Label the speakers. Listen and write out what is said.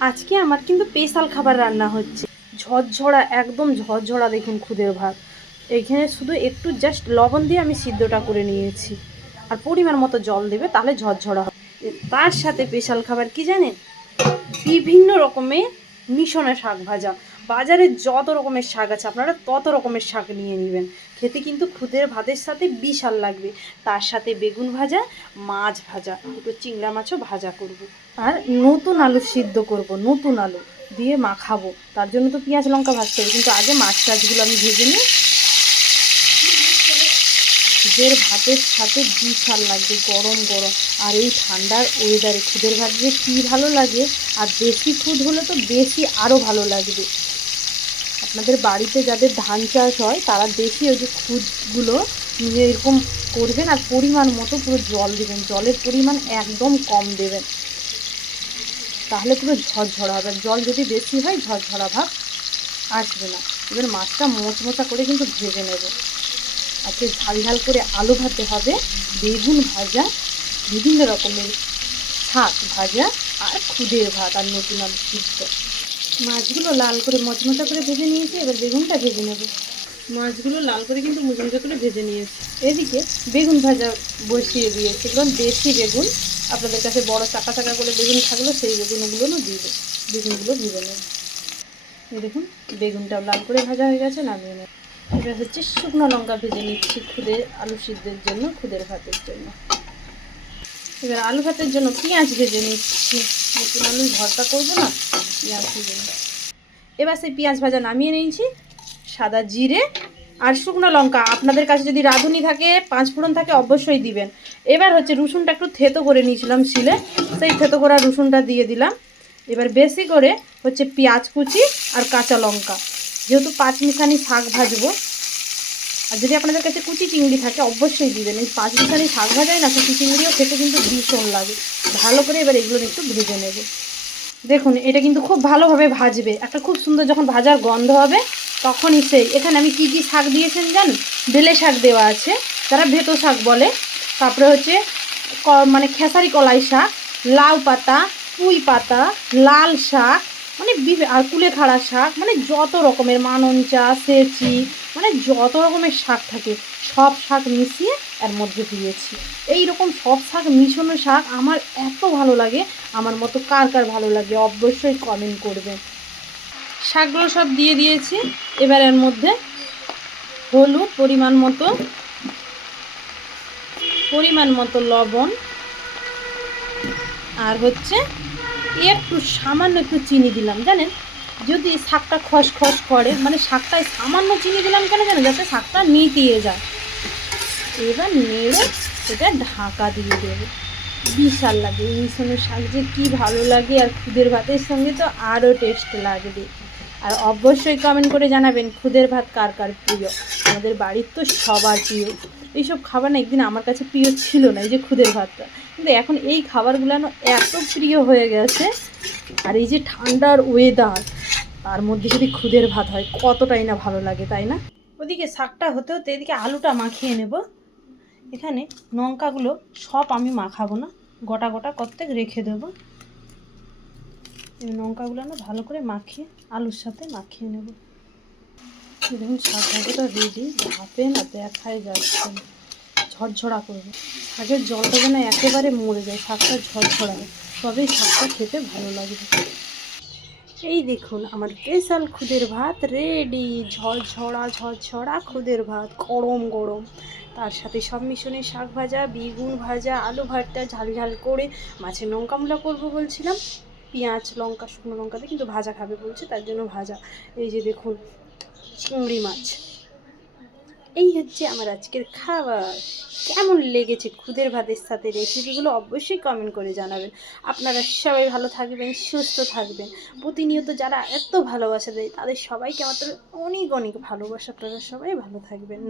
Speaker 1: আজকে আমার কিন্তু স্পেশাল খাবার রান্না হচ্ছে। ঝরঝরা, একদম ঝরঝরা দেখুন খুদের ভাত। এইখানে শুধু একটু জাস্ট লবণ দিয়ে আমি সিদ্ধটা করে নিয়েছি। আর পরিমাণ মতো জল দেবে, তাহলে ঝরঝরা হবে। তার সাথে স্পেশাল খাবার কি জানেন? বিভিন্ন রকমের মিশনে শাক ভাজা। বাজারে যত রকমের শাক আছে, আপনারা তত রকমের শাক নিয়ে নেবেন। খেতে কিন্তু খুদের ভাতের সাথে বিশাল লাগবে। তার সাথে বেগুন ভাজা, মাছ ভাজা, দুটো চিংড়া মাছও ভাজা করব। আর নতুন আলু সিদ্ধ করব, নতুন আলু দিয়ে মাখাবো। তার জন্য তো পেঁয়াজ, লঙ্কা ভাজতে হবে। কিন্তু আগে মাছ টাছগুলো আমি ভেজে নিই। খুদের ভাতের সাথে বিশাল লাগবে, গরম গরম। আর এই ঠান্ডার ওয়েদারে খুদের ভাত যে কী ভালো লাগে। আর বেশি খুদ হলে তো বেশি আরও ভালো লাগবে। আপনাদের বাড়িতে যাদের ধান চাষ হয়, তারা বেশি ওই যে খুদগুলো নিয়ে এরকম করবেন আর পরিমাণ মতো পুরো জল দেবেন। জলের পরিমাণ একদম কম দেবেন। তাহলে পুরো ঝরঝরা হবে। জল যদি বেশি হয়, ঝরঝরা ভাব আসবে না। এবার মাছটা মোচমোচা করে কিন্তু ভেজে নেব। আজকে ঝাল ঝাল করে আলু ভাতে হবে, বেগুন ভাজা, বিভিন্ন রকমের শাক ভাজা আর খুদের ভাত আর নতুন আলু সিদ্ধ। মাছগুলো লাল করে মচমচা করে ভেজে নিয়েছি, এবার বেগুনটা ভেজে নেব। মাছগুলো লাল করে কিন্তু মুচমচা করে ভেজে নিয়েছি। এদিকে বেগুন ভাজা বসিয়ে দিয়েছি, এবার দেশি বেগুন। আপনাদের কাছে বড় চাকা চাকা করে বেগুন থাকল, সেই বেগুনগুলো দিব, বেগুনগুলো ভেজে নেব। দেখুন, বেগুনটাও লাল করে ভাজা হয়ে গেছে, নামিয়ে নেব। এবার হচ্ছে শুকনো লঙ্কা ভেজে নিচ্ছি খুদের আলু সিদ্ধের জন্য, খুদের ভাতের জন্য। এবার আলু ভাতের জন্য পেঁয়াজ ভেজে নিচ্ছি। নতুন আলু ভর্তা করব না, পেঁয়াজ ভেজে এবার সেই পেঁয়াজ ভাজা নামিয়ে নিয়েছি, সাদা জিরে আর শুকনো লঙ্কা। আপনাদের কাছে যদি রাঁধুনি থাকে, পাঁচ ফোড়ন থাকে, অবশ্যই দিবেন। এবার হচ্ছে রসুনটা একটু থেতো করে নিয়েছিলাম শিলে, সেই থেতো করা রসুনটা দিয়ে দিলাম। এবার বেশি করে হচ্ছে পেঁয়াজ কুচি আর কাঁচা লঙ্কা। যেহেতু পাঁচ মিশানি শাক ভাজবো আর যদি আপনাদের কাছে কুচি চিংড়ি থাকে, অবশ্যই দিবেন। এই পাঁচ মিশানি শাক ভাজায় না, কুচি চিংড়িও খেতে কিন্তু ভীষণ লাগে। ভালো করে এবার এগুলো একটু ভেজে নেব। দেখুন, এটা কিন্তু খুব ভালোভাবে ভাজবে। একটা খুব সুন্দর যখন ভাজার গন্ধ হবে, তখনই সেই, এখানে আমি কি কি শাক দিয়েছেন জানেন বেলে শাক দেওয়া আছে তারা ভেতো শাক বলে। তারপরে হচ্ছে মানে খেসারি কলাই শাক, লাউ পাতা, পুঁই পাতা, লাল শাক মানে আর কুলেখাড়া শাক মানে যত রকমের মানঞ্চা সেচি মানে যত রকমের শাক থাকে, সব শাক মিশিয়ে এর মধ্যে দিয়েছি। এই রকম সব শাক মিশানো শাক আমার এত ভালো লাগে, আমার মতো কার কার ভালো লাগে অবশ্যই কমেন্ট করবেন শাকগুলো সব দিয়ে দিয়েছি, এবার এর মধ্যে হলুদ পরিমাণ মতো পরিমাণ মতো লবণ, আর হচ্ছে একটু সামান্য একটু চিনি দিলাম, জানেন? যদি শাকটা খসখস করে মানে শাকটায় সামান্য চিনি দিলাম কেন জানেন যাতে শাকটা নিতিয়ে যায়। এবার নেড়ে এটা ঢাকা দিয়ে দেবে। বিশাল লাগে এই শাক যে কী ভালো লাগে, আর খুদের ভাতের সঙ্গে তো আরও টেস্ট লাগবে। আর অবশ্যই কমেন্ট করে জানাবেন, খুদের ভাত কার কার প্রিয়? আমাদের বাড়ির তো সবার প্রিয়। এইসব খাবার না একদিন আমার কাছে প্রিয় ছিল না, এই যে খুদের ভাতটা। কিন্তু এখন এই খাবারগুলো এত প্রিয় হয়ে গেছে। আর এই যে ঠান্ডার ওয়েদার তার মধ্যে যদি খুদের ভাত হয়, কতটাই না ভালো লাগে, তাই না? ওদিকে শাকটা হতে হতে এদিকে আলুটা মাখিয়ে নেব। এখানে লঙ্কাগুলো সব আমি মাখাবো না, গোটা গোটা কত্তেক রেখে দেবো। লঙ্কাগুলো না ভালো করে মাখিয়ে, আলুর সাথে মাখিয়ে নেব। দেখুন, শাক ভাজাটা রেডি ভাপে না দেখাই যাচ্ছে ঝরঝরা করবে। শাকের জলটা যেন একেবারে মরে যায়, শাকটা ঝরঝরা হয় তবেই শাকটা খেতে ভালো লাগবে। এই দেখুন, আমার স্পেশাল খুদের ভাত রেডি ঝরঝরা ঝরঝরা খুদের ভাত, গরম গরম। তার সাথে সব মিশনে শাক ভাজা, বেগুন ভাজা, আলু ভাতটা ঝাল ঝাল করে মাছের লঙ্কা লঙ্কামুলা করব বলছিলাম। পেঁয়াজ, লঙ্কা, শুকনো লঙ্কাতে কিন্তু ভাজা খাবে বলছে, তার জন্য ভাজা। এই যে দেখুন, চিংড়ি মাছ। এই হচ্ছে আমার আজকের খাবার। কেমন লেগেছে খুদের ভাতের সাথে? রেসিপিগুলো অবশ্যই কমেন্ট করে জানাবেন। আপনারা সবাই ভালো থাকবেন, সুস্থ থাকবেন। প্রতিনিয়ত যারা এত ভালোবাসা দেয়, তাদের সবাইকে আমার অনেক অনেক ভালোবাসা। আপনারা সবাই ভালো থাকবেন।